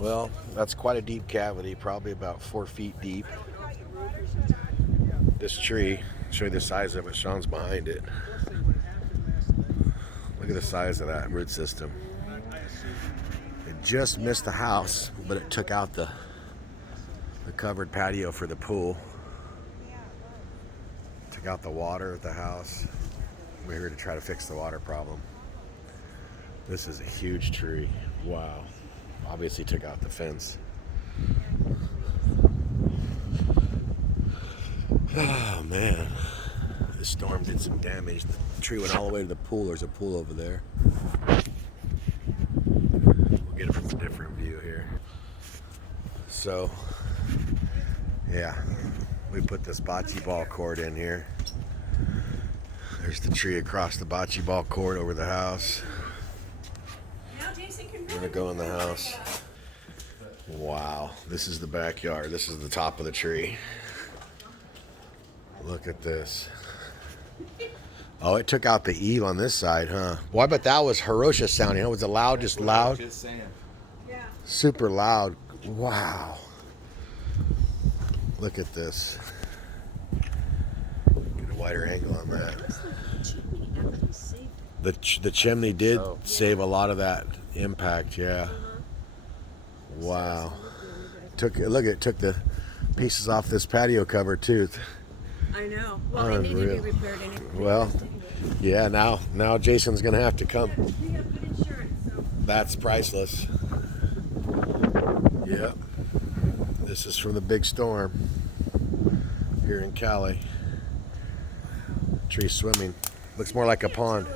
Well, that's quite a deep cavity, probably about 4 feet deep. This tree, I'll show you the size of it. Sean's behind it. Look at the size of that root system. It just missed the house, but it took out the covered patio for the pool. Took out the water at the house. We're here to try to fix the water problem. This is a huge tree. Wow. Obviously took out the fence. Oh man. The storm did some damage. The tree went all the way to the pool. There's a pool over there. We'll get it from a different view here. So, yeah, we put this bocce ball cord in here. There's the tree across the bocce ball cord over the house. We're gonna go in the house. Wow, this is the backyard. This is the top of the tree. Look at this. Oh, it took out the eave on this side, huh? Well, I bet that was Hiroshima sounding. Was it loud? Just loud? Just saying. Super loud. Wow. Look at this. Get a wider angle on that. The chimney did save a lot of that impact, yeah. Wow. Look, it took the pieces off this patio cover too. I know. Well, it needed to be repaired anyway. Well, yeah. Now Jason's gonna have to come. We have good insurance, so. That's priceless. Yep. This is from the big storm here in Cali. Tree swimming. Looks more like a pond.